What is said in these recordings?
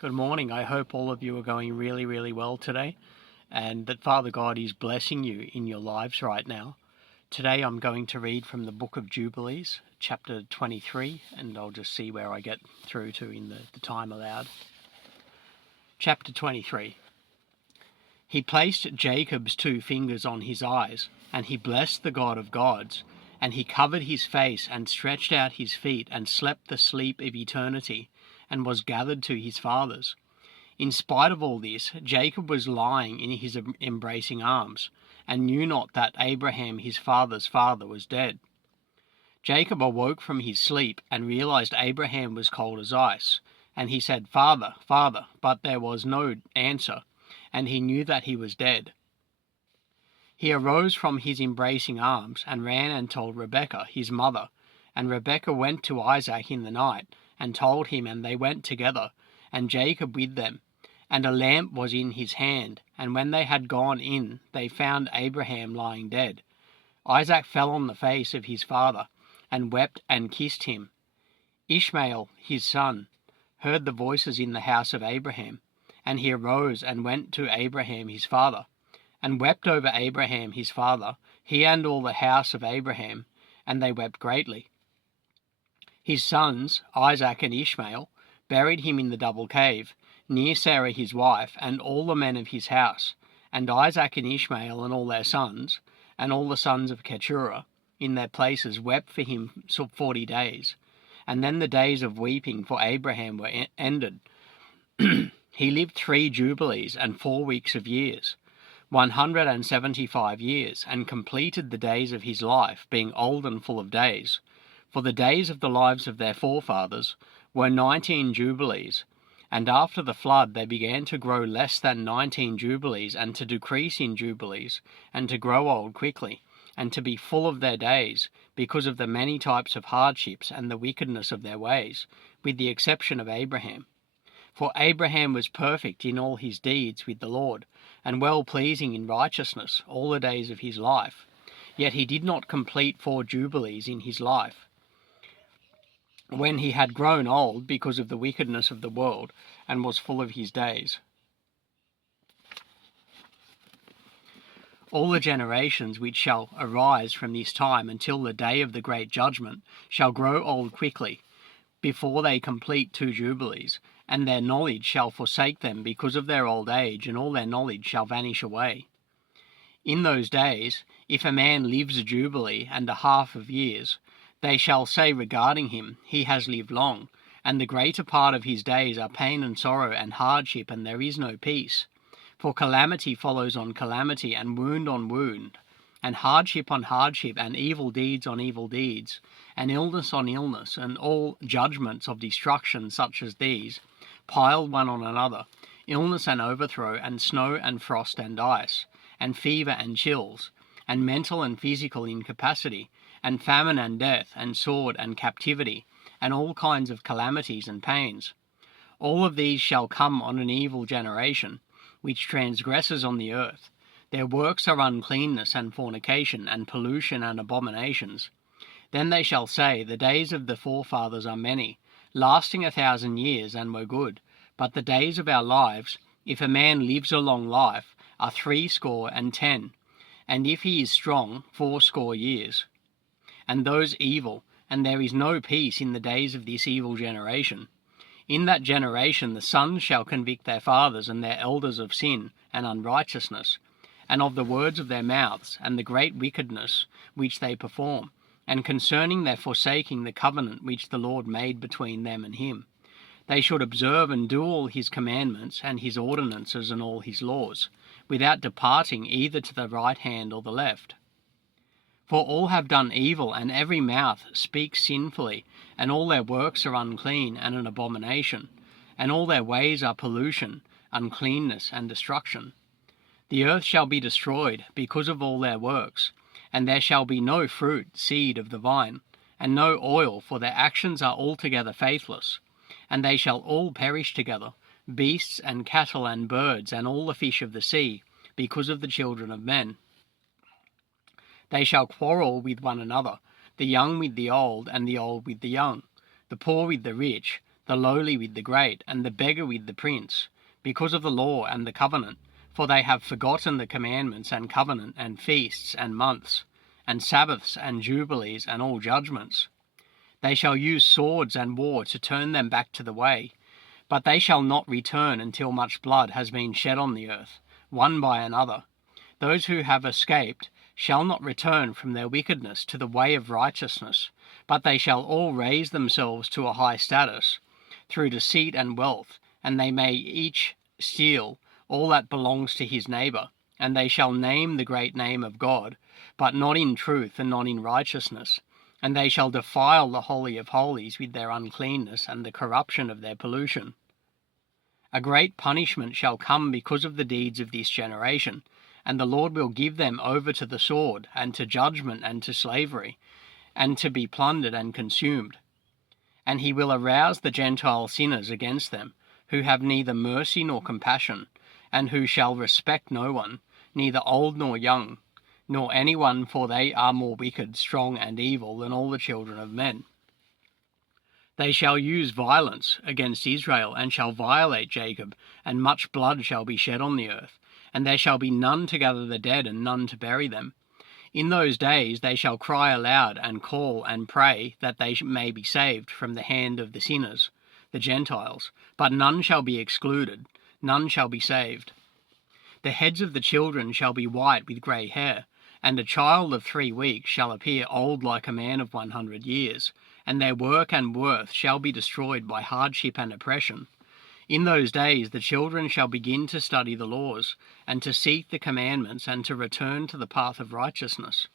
Good morning. I hope all of you are going really, really well today and that Father God is blessing you in your lives right now. Today I'm going to read from the book of Jubilees, chapter 23, and I'll just see where I get through to in the time allowed. Chapter 23. He placed Jacob's 2 fingers on his eyes, and he blessed the God of gods, and he covered his face and stretched out his feet and slept the sleep of eternity, and was gathered to his fathers. In spite of all this, Jacob was lying in his embracing arms, and knew not that Abraham his father's father was dead. Jacob awoke from his sleep and realized Abraham was cold as ice, and he said, "Father, Father," but there was no answer, and he knew that he was dead. He arose from his embracing arms and ran and told Rebekah, his mother, and Rebekah went to Isaac in the night and told him, and they went together, and Jacob with them. And a lamp was in his hand, and when they had gone in, they found Abraham lying dead. Isaac fell on the face of his father, and wept and kissed him. Ishmael, his son, heard the voices in the house of Abraham, and he arose and went to Abraham his father, and wept over Abraham his father, he and all the house of Abraham, and they wept greatly. His sons, Isaac and Ishmael, buried him in the double cave, near Sarah his wife, and all the men of his house, and Isaac and Ishmael and all their sons, and all the sons of Keturah, in their places wept for him 40 days. And then the days of weeping for Abraham were ended. He lived 3 jubilees and 4 weeks of years, 175 years, and completed the days of his life, being old and full of days. For the days of the lives of their forefathers were 19 jubilees, and after the flood they began to grow less than 19 jubilees, and to decrease in jubilees, and to grow old quickly, and to be full of their days, because of the many types of hardships and the wickedness of their ways, with the exception of Abraham. For Abraham was perfect in all his deeds with the Lord, and well-pleasing in righteousness all the days of his life. Yet he did not complete 4 jubilees in his life, when he had grown old because of the wickedness of the world, and was full of his days. All the generations which shall arise from this time until the day of the great judgment shall grow old quickly, before they complete 2 jubilees, and their knowledge shall forsake them because of their old age, and all their knowledge shall vanish away. In those days, if a man lives a jubilee and a half of years, they shall say regarding him, he has lived long, and the greater part of his days are pain and sorrow and hardship, and there is no peace. For calamity follows on calamity, and wound on wound, and hardship on hardship, and evil deeds on evil deeds, and illness on illness, and all judgments of destruction such as these, piled one on another, illness and overthrow, and snow and frost and ice, and fever and chills, and mental and physical incapacity, and famine and death, and sword and captivity, and all kinds of calamities and pains. All of these shall come on an evil generation, which transgresses on the earth. Their works are uncleanness and fornication, and pollution and abominations. Then they shall say, the days of the forefathers are many, lasting 1,000 years, and were good. But the days of our lives, if a man lives a long life, are 70, and if he is strong, 80 years. And those evil, and there is no peace in the days of this evil generation. In that generation the sons shall convict their fathers and their elders of sin and unrighteousness, and of the words of their mouths, and the great wickedness which they perform, and concerning their forsaking the covenant which the Lord made between them and him. They should observe and do all his commandments, and his ordinances, and all his laws, without departing either to the right hand or the left. For all have done evil, and every mouth speaks sinfully, and all their works are unclean and an abomination, and all their ways are pollution, uncleanness, and destruction. The earth shall be destroyed because of all their works, and there shall be no fruit, seed of the vine, and no oil, for their actions are altogether faithless. And they shall all perish together, beasts and cattle and birds, and all the fish of the sea, because of the children of men. They shall quarrel with one another, the young with the old, and the old with the young, the poor with the rich, the lowly with the great, and the beggar with the prince, because of the law and the covenant, for they have forgotten the commandments and covenant and feasts and months, and Sabbaths and Jubilees and all judgments. They shall use swords and war to turn them back to the way, but they shall not return until much blood has been shed on the earth, one by another. Those who have escaped shall not return from their wickedness to the way of righteousness, but they shall all raise themselves to a high status, through deceit and wealth, and they may each steal all that belongs to his neighbour, and they shall name the great name of God, but not in truth and not in righteousness. And they shall defile the Holy of Holies with their uncleanness and the corruption of their pollution. A great punishment shall come because of the deeds of this generation, and the Lord will give them over to the sword, and to judgment, and to slavery, and to be plundered and consumed. And he will arouse the Gentile sinners against them, who have neither mercy nor compassion, and who shall respect no one, neither old nor young, nor anyone, for they are more wicked, strong, and evil than all the children of men. They shall use violence against Israel, and shall violate Jacob, and much blood shall be shed on the earth, and there shall be none to gather the dead, and none to bury them. In those days they shall cry aloud, and call, and pray, that they may be saved from the hand of the sinners, the Gentiles, but none shall be excluded, none shall be saved. The heads of the children shall be white with grey hair, and a child of 3 weeks shall appear old like a man of 100 years, and their work and worth shall be destroyed by hardship and oppression. In those days the children shall begin to study the laws, and to seek the commandments, and to return to the path of righteousness.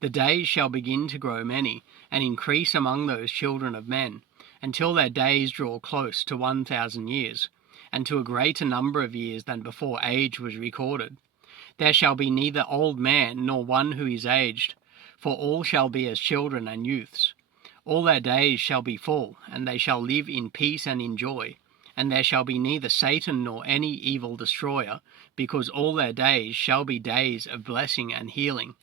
The days shall begin to grow many, and increase among those children of men, until their days draw close to 1,000 years, and to a greater number of years than before age was recorded. There shall be neither old man nor one who is aged, for all shall be as children and youths. All their days shall be full, and they shall live in peace and in joy. And there shall be neither Satan nor any evil destroyer, because all their days shall be days of blessing and healing.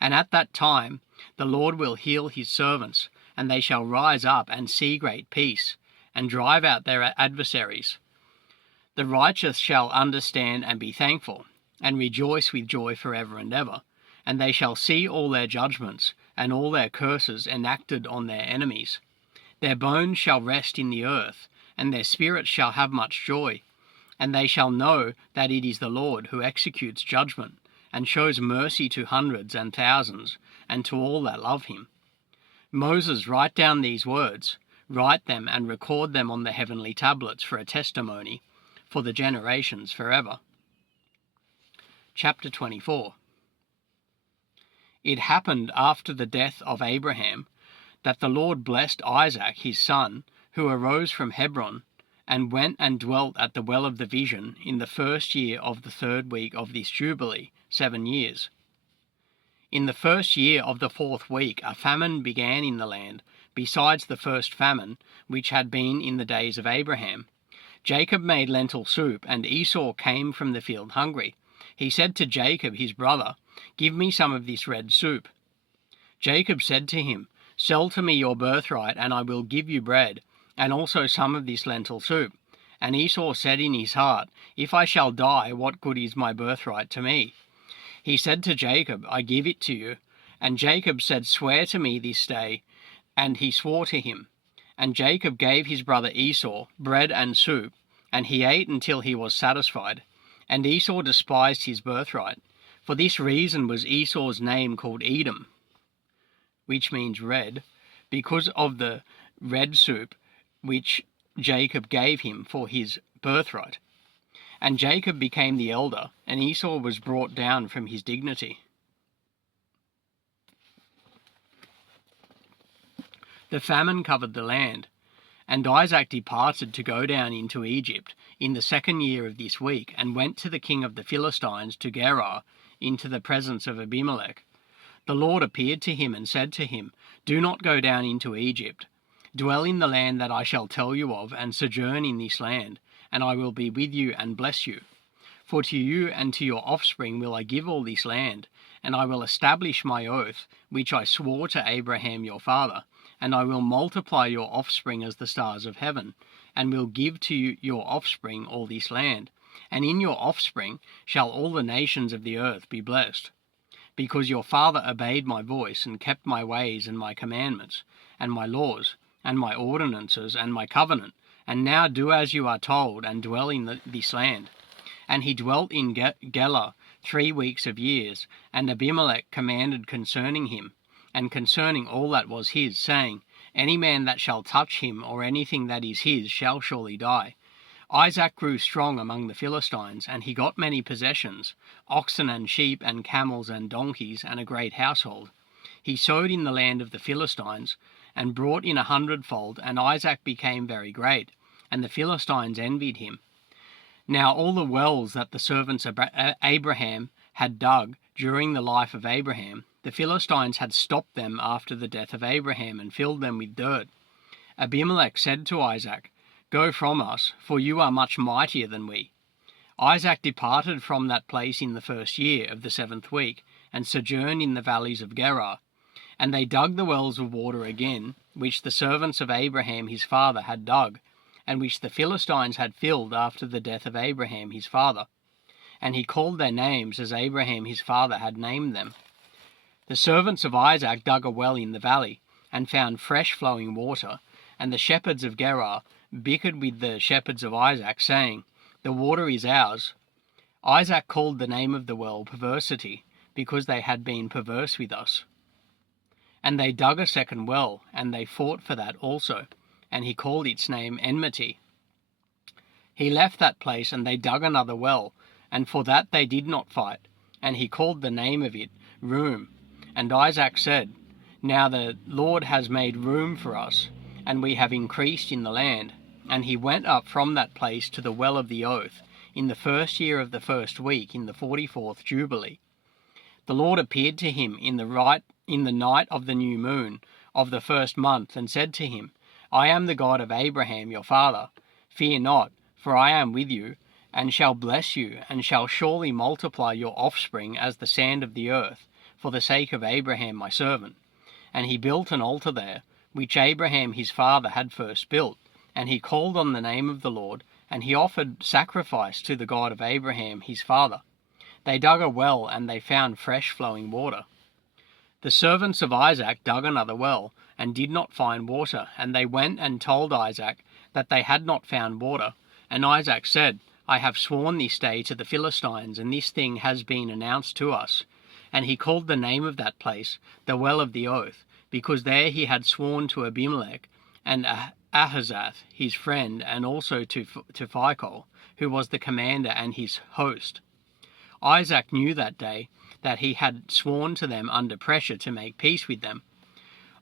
And at that time the Lord will heal his servants, and they shall rise up and see great peace, and drive out their adversaries. The righteous shall understand and be thankful, and rejoice with joy forever and ever. And they shall see all their judgments, and all their curses enacted on their enemies. Their bones shall rest in the earth, and their spirits shall have much joy. And they shall know that it is the Lord who executes judgment, and shows mercy to hundreds and thousands, and to all that love him. Moses, write down these words, write them and record them on the heavenly tablets for a testimony, for the generations forever. Chapter 24. It happened after the death of Abraham that the Lord blessed Isaac his son, who arose from Hebron, and went and dwelt at the well of the vision in the 1st year of the 3rd week of this Jubilee, 7 years. In the 1st year of the 4th week a famine began in the land, besides the first famine, which had been in the days of Abraham. Jacob made lentil soup, and Esau came from the field hungry. He said to Jacob his brother, "Give me some of this red soup." Jacob said to him, "Sell to me your birthright, and I will give you bread, and also some of this lentil soup." And Esau said in his heart, "If I shall die, what good is my birthright to me?" He said to Jacob, "I give it to you." And Jacob said, "Swear to me this day." And he swore to him. And Jacob gave his brother Esau bread and soup, and he ate until he was satisfied. And Esau despised his birthright. For this reason was Esau's name called Edom, which means red, because of the red soup which Jacob gave him for his birthright. And Jacob became the elder, and Esau was brought down from his dignity. The famine covered the land, and Isaac departed to go down into Egypt in the 2nd year of this week, and went to the king of the Philistines to Gerar, into the presence of Abimelech. The Lord appeared to him and said to him, "Do not go down into Egypt. Dwell in the land that I shall tell you of, and sojourn in this land, and I will be with you and bless you. For to you and to your offspring will I give all this land, and I will establish my oath, which I swore to Abraham your father, and I will multiply your offspring as the stars of heaven, and will give to you your offspring all this land. And in your offspring shall all the nations of the earth be blessed. Because your father obeyed my voice, and kept my ways and my commandments, and my laws, and my ordinances, and my covenant, and now do as you are told, and dwell in this land. And he dwelt in Gelar 3 weeks of years, and Abimelech commanded concerning him, and concerning all that was his, saying, Any man that shall touch him, or anything that is his, shall surely die. Isaac grew strong among the Philistines, and he got many possessions, oxen and sheep and camels and donkeys, and a great household. He sowed in the land of the Philistines, and brought in 100-fold, and Isaac became very great, and the Philistines envied him. Now all the wells that the servants of Abraham had dug during the life of Abraham, the Philistines had stopped them after the death of Abraham, and filled them with dirt. Abimelech said to Isaac, Go from us, for you are much mightier than we. Isaac departed from that place in the 1st year of the 7th week, and sojourned in the valleys of Gerar. And they dug the wells of water again, which the servants of Abraham his father had dug, and which the Philistines had filled after the death of Abraham his father. And he called their names as Abraham his father had named them. The servants of Isaac dug a well in the valley, and found fresh flowing water, and the shepherds of Gerar bickered with the shepherds of Isaac, saying, The water is ours. Isaac called the name of the well Perversity, because they had been perverse with us. And they dug a second well, and they fought for that also, and he called its name Enmity. He left that place, and they dug another well, and for that they did not fight, and he called the name of it Room. And Isaac said, Now the Lord has made room for us, and we have increased in the land. And he went up from that place to the well of the oath, in the 1st year of the 1st week, in the 44th Jubilee. The Lord appeared to him in the night of the new moon of the 1st month, and said to him, I am the God of Abraham your father. Fear not, for I am with you, and shall bless you, and shall surely multiply your offspring as the sand of the earth, for the sake of Abraham my servant. And he built an altar there, which Abraham his father had first built, and he called on the name of the Lord, and he offered sacrifice to the God of Abraham his father. They dug a well, and they found fresh flowing water. The servants of Isaac dug another well, and did not find water, and they went and told Isaac that they had not found water. And Isaac said, I have sworn this day to the Philistines, and this thing has been announced to us. And he called the name of that place the Well of the Oath, because there he had sworn to Abimelech, and Ahazath his friend, and also to Phicol, who was the commander, and his host. Isaac knew that day that he had sworn to them under pressure to make peace with them.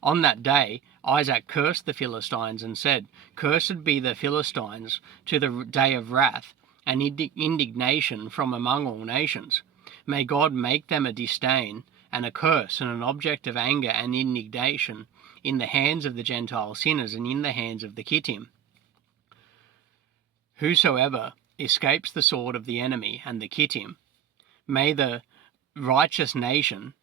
On that day Isaac cursed the Philistines, and said, Cursed be the Philistines to the day of wrath and indignation from among all nations. May God make them a disdain, and a curse, and an object of anger and indignation in the hands of the Gentile sinners, and in the hands of the Kittim. Whosoever escapes the sword of the enemy and the Kittim, may the righteous nation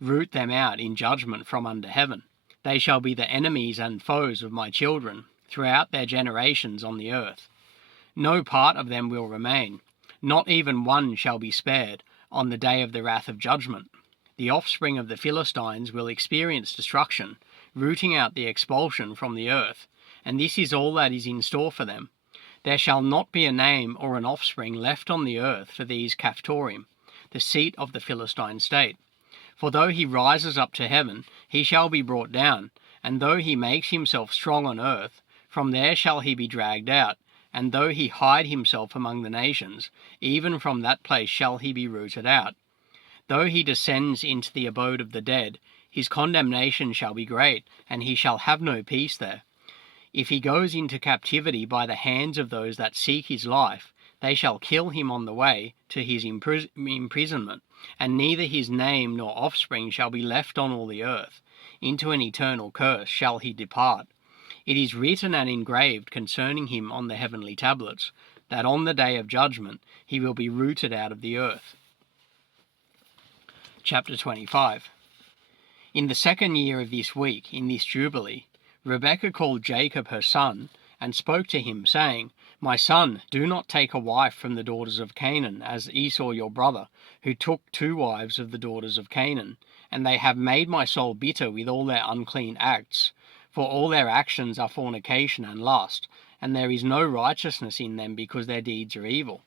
root them out in judgment from under heaven. They shall be the enemies and foes of my children throughout their generations on the earth. No part of them will remain, not even one shall be spared on the day of the wrath of judgment. The offspring of the Philistines will experience destruction, rooting out the expulsion from the earth, and this is all that is in store for them. There shall not be a name or an offspring left on the earth for these Caphtorim, the seat of the Philistine state. For though he rises up to heaven, he shall be brought down, and though he makes himself strong on earth, from there shall he be dragged out, and though he hide himself among the nations, even from that place shall he be rooted out. Though he descends into the abode of the dead, his condemnation shall be great, and he shall have no peace there. If he goes into captivity by the hands of those that seek his life, they shall kill him on the way to his imprisonment, and neither his name nor offspring shall be left on all the earth. Into an eternal curse shall he depart. It is written and engraved concerning him on the heavenly tablets, that on the day of judgment he will be rooted out of the earth. Chapter 25. In the 2nd year of this week, in this Jubilee, Rebekah called Jacob her son, and spoke to him, saying, My son, do not take a wife from the daughters of Canaan, as Esau your brother, who took 2 wives of the daughters of Canaan. And they have made my soul bitter with all their unclean acts, for all their actions are fornication and lust, and there is no righteousness in them, because their deeds are evil.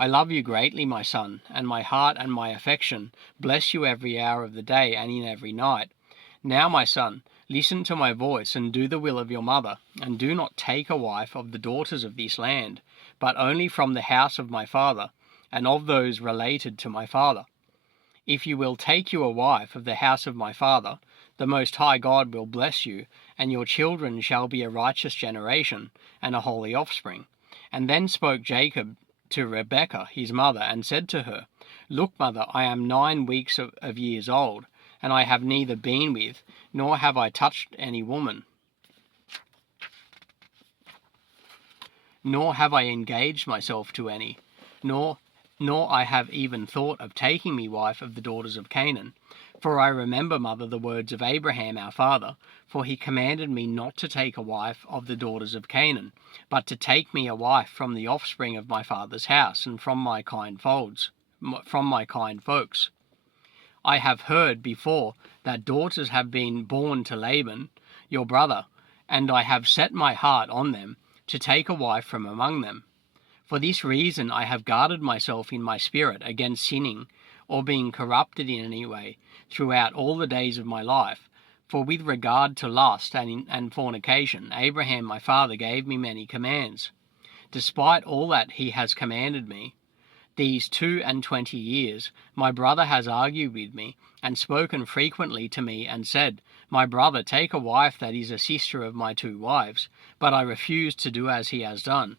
I love you greatly, my son, and my heart and my affection bless you every hour of the day and in every night. Now, my son, listen to my voice, and do the will of your mother, and do not take a wife of the daughters of this land, but only from the house of my father, and of those related to my father. If you will take you a wife of the house of my father, the Most High God will bless you, and your children shall be a righteous generation, and a holy offspring. And then spoke Jacob to Rebekah his mother, and said to her, Look, mother, I am 9 weeks of years old, and I have neither been with, nor have I touched any woman, nor have I engaged myself to any, nor I have even thought of taking me wife of the daughters of Canaan. For I remember, mother, the words of Abraham our father, for he commanded me not to take a wife of the daughters of Canaan, but to take me a wife from the offspring of my father's house, and from my kind folks. I have heard before that daughters have been born to Laban, your brother, and I have set my heart on them, to take a wife from among them. For this reason I have guarded myself in my spirit against sinning, or being corrupted in any way, throughout all the days of my life. For with regard to lust and fornication, Abraham my father gave me many commands. Despite all that he has commanded me, these 22 years, my brother has argued with me, and spoken frequently to me, and said, My brother, take a wife that is a sister of my 2 wives. But I refused to do as he has done.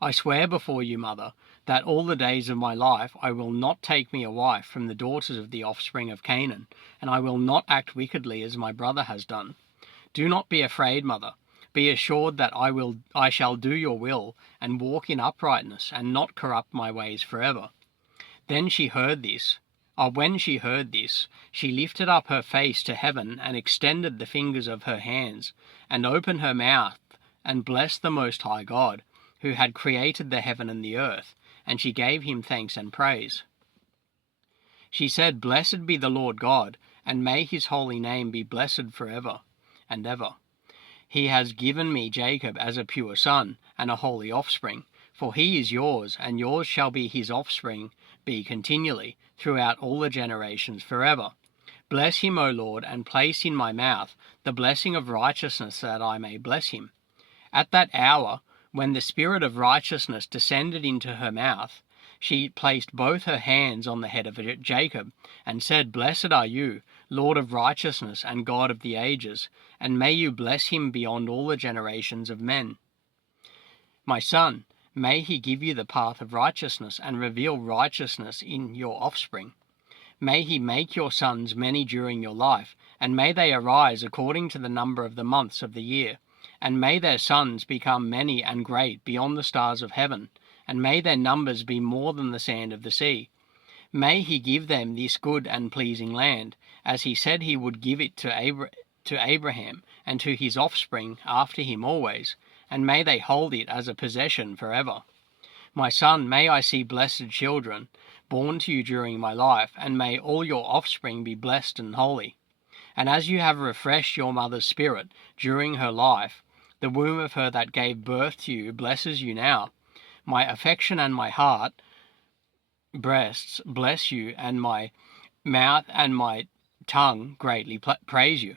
I swear before you, mother, that all the days of my life I will not take me a wife from the daughters of the offspring of Canaan, and I will not act wickedly as my brother has done. Do not be afraid, mother. Be assured that I shall do your will, and walk in uprightness, and not corrupt my ways forever. When she heard this, she lifted up her face to heaven, and extended the fingers of her hands, and opened her mouth, and blessed the Most High God, who had created the heaven and the earth, and she gave him thanks and praise. She said, Blessed be the Lord God, and may his holy name be blessed forever and ever. He has given me Jacob as a pure son, and a holy offspring, for he is yours, and yours shall be his offspring, be continually, throughout all the generations forever. Bless him, O Lord, and place in my mouth the blessing of righteousness, that I may bless him. At that hour, when the spirit of righteousness descended into her mouth, she placed both her hands on the head of Jacob, and said, Blessed are you, Lord of righteousness and God of the ages, and may you bless him beyond all the generations of men. My son, may he give you the path of righteousness, and reveal righteousness in your offspring. May he make your sons many during your life, and may they arise according to the number of the months of the year. And may their sons become many and great beyond the stars of heaven, and may their numbers be more than the sand of the sea. May he give them this good and pleasing land, as he said he would give it to Abraham, and to his offspring after him always, and may they hold it as a possession forever. My son, may I see blessed children born to you during my life, and may all your offspring be blessed and holy. And as you have refreshed your mother's spirit during her life, the womb of her that gave birth to you blesses you now. My affection and my heart, breasts, bless you, and my mouth and my tongue greatly praise you.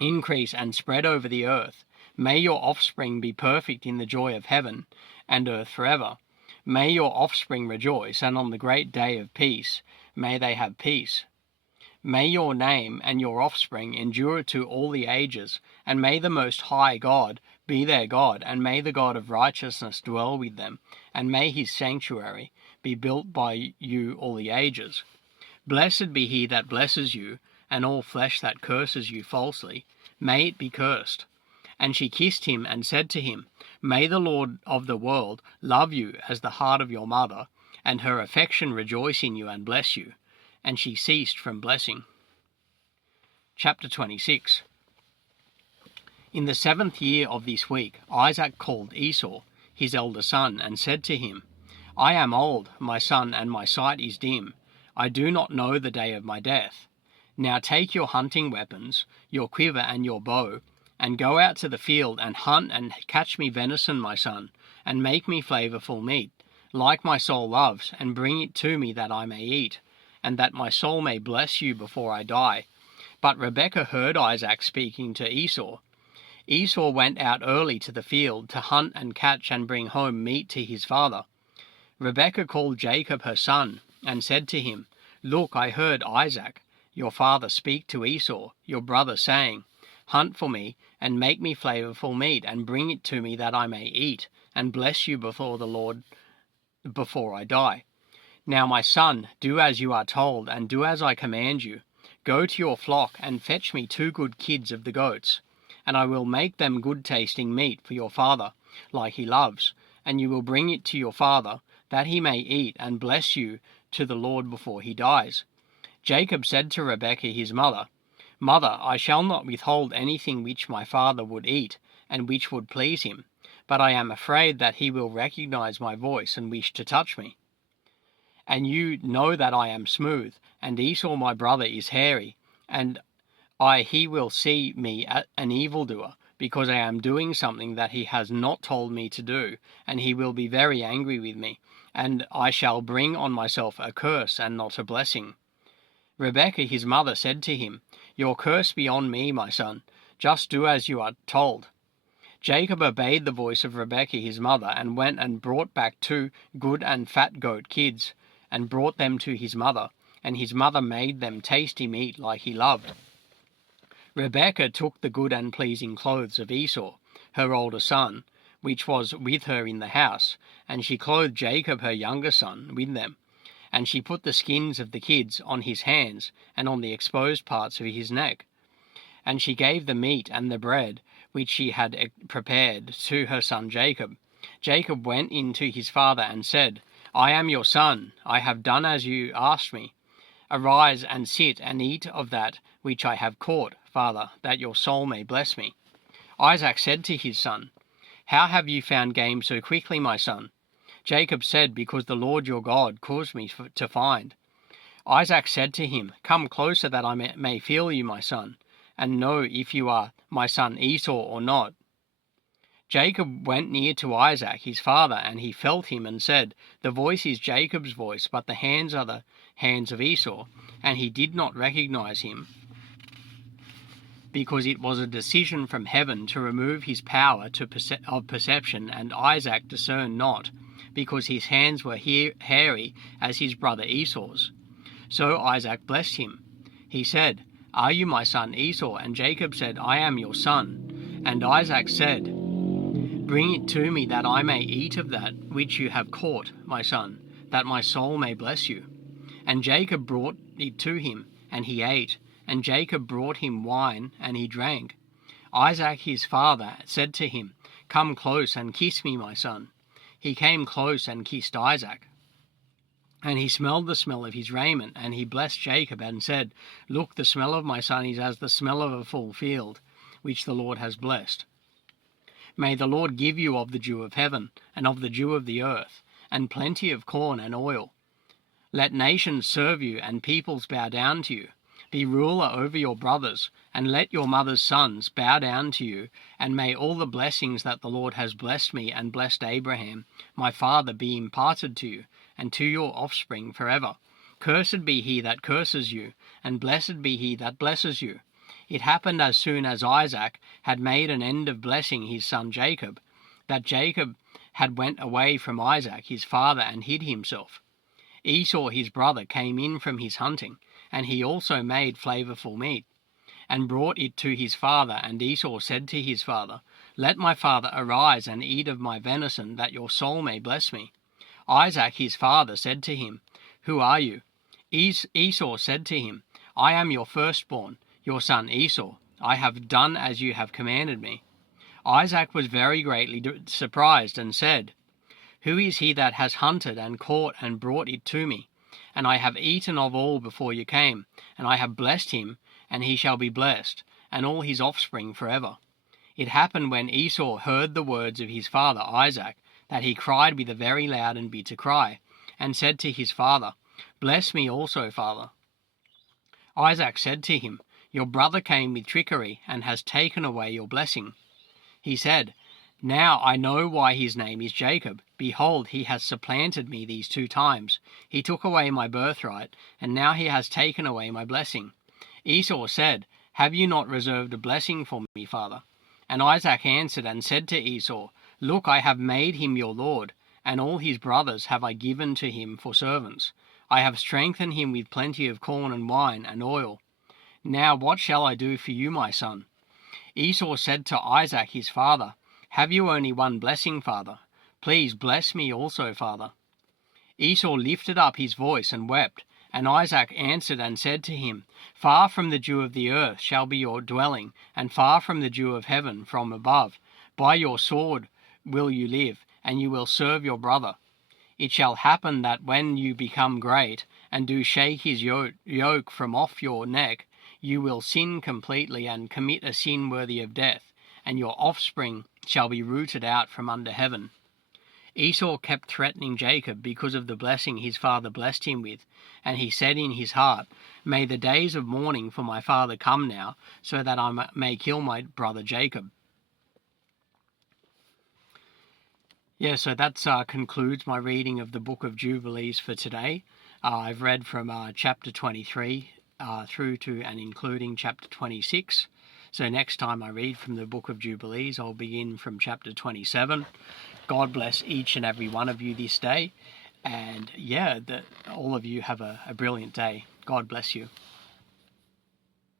Increase and spread over the earth. May your offspring be perfect in the joy of heaven and earth forever. May your offspring rejoice, and on the great day of peace may they have peace. May your name and your offspring endure to all the ages, and may the Most High God be their God, and may the God of righteousness dwell with them, and may his sanctuary be built by you all the ages. Blessed be he that blesses you, and all flesh that curses you falsely, may it be cursed. And she kissed him, and said to him, May the Lord of the world love you as the heart of your mother, and her affection rejoice in you and bless you. And she ceased from blessing. Chapter 26. In the 7th year of this week, Isaac called Esau, his elder son, and said to him, I am old, my son, and my sight is dim. I do not know the day of my death. Now take your hunting weapons, your quiver and your bow, and go out to the field and hunt and catch me venison, my son, and make me flavorful meat, like my soul loves, and bring it to me that I may eat, and that my soul may bless you before I die. But Rebekah heard Isaac speaking to Esau. Esau went out early to the field to hunt and catch and bring home meat to his father. Rebekah called Jacob her son, and said to him, Look, I heard Isaac, your father, speak to Esau, your brother, saying, Hunt for me, and make me flavorful meat, and bring it to me that I may eat, and bless you before the Lord before I die. Now my son, do as you are told, and do as I command you. Go to your flock, and fetch me 2 good kids of the goats, and I will make them good-tasting meat for your father, like he loves, and you will bring it to your father, that he may eat and bless you to the Lord before he dies. Jacob said to Rebekah his mother, Mother, I shall not withhold anything which my father would eat, and which would please him, but I am afraid that he will recognize my voice and wish to touch me. And you know that I am smooth, and Esau my brother is hairy, and he will see me an evildoer, because I am doing something that he has not told me to do, and he will be very angry with me, and I shall bring on myself a curse and not a blessing. Rebekah his mother said to him, Your curse be on me, my son, just do as you are told. Jacob obeyed the voice of Rebekah his mother, and went and brought back 2 good and fat goat kids, and brought them to his mother, and his mother made them tasty meat like he loved. Rebekah took the good and pleasing clothes of Esau, her older son, which was with her in the house, and she clothed Jacob her younger son with them. And she put the skins of the kids on his hands and on the exposed parts of his neck. And she gave the meat and the bread which she had prepared to her son Jacob. Jacob went in to his father and said, I am your son, I have done as you asked me. Arise and sit and eat of that which I have caught, father, that your soul may bless me. Isaac said to his son, How have you found game so quickly, my son? Jacob said, Because the Lord your God caused me to find. Isaac said to him, Come closer that I may feel you, my son, and know if you are my son Esau or not. Jacob went near to Isaac his father, and he felt him and said, The voice is Jacob's voice, but the hands are the hands of Esau. And he did not recognize him, because it was a decision from heaven to remove his power of perception, and Isaac discerned not, because his hands were hairy as his brother Esau's. So Isaac blessed him. He said, Are you my son Esau? And Jacob said, I am your son. And Isaac said, Bring it to me that I may eat of that which you have caught, my son, that my soul may bless you. And Jacob brought it to him, and he ate. And Jacob brought him wine, and he drank. Isaac his father said to him, Come close and kiss me, my son. He came close and kissed Isaac. And he smelled the smell of his raiment, and he blessed Jacob and said, Look, the smell of my son is as the smell of a full field, which the Lord has blessed. May the Lord give you of the dew of heaven, and of the dew of the earth, and plenty of corn and oil. Let nations serve you, and peoples bow down to you. Be ruler over your brothers, and let your mother's sons bow down to you, and may all the blessings that the Lord has blessed me and blessed Abraham, my father, be imparted to you, and to your offspring forever. Cursed be he that curses you, and blessed be he that blesses you. It happened as soon as Isaac had made an end of blessing his son Jacob, that Jacob had went away from Isaac his father and hid himself. Esau his brother came in from his hunting, and he also made flavorful meat, and brought it to his father. And Esau said to his father, Let my father arise and eat of my venison, that your soul may bless me. Isaac his father said to him, Who are you? Esau said to him, I am your firstborn, your son Esau. I have done as you have commanded me. Isaac was very greatly surprised, and said, Who is he that has hunted and caught and brought it to me? And I have eaten of all before you came, and I have blessed him, and he shall be blessed, and all his offspring forever. It happened when Esau heard the words of his father Isaac, that he cried with a very loud and bitter cry, and said to his father, Bless me also, father. Isaac said to him, Your brother came with trickery, and has taken away your blessing. He said, Now I know why his name is Jacob. Behold, he has supplanted me these 2 times. He took away my birthright, and now he has taken away my blessing. Esau said, Have you not reserved a blessing for me, father? And Isaac answered and said to Esau, Look, I have made him your lord, and all his brothers have I given to him for servants. I have strengthened him with plenty of corn and wine and oil. Now what shall I do for you, my son? Esau said to Isaac his father, Have you only one blessing, father? Please bless me also, father. Esau lifted up his voice and wept, and Isaac answered and said to him, Far from the dew of the earth shall be your dwelling, and far from the dew of heaven from above. By your sword will you live, and you will serve your brother. It shall happen that when you become great, and do shake his yoke from off your neck, you will sin completely and commit a sin worthy of death, and your offspring shall be rooted out from under heaven. Esau kept threatening Jacob because of the blessing his father blessed him with, and he said in his heart, May the days of mourning for my father come now, so that I may kill my brother Jacob. Yeah, so that concludes my reading of the book of Jubilees for today. I've read from chapter 23 through to and including chapter 26. So next time I read from the book of Jubilees, I'll begin from chapter 27. God bless each and every one of you this day. And yeah, all of you have a brilliant day. God bless you.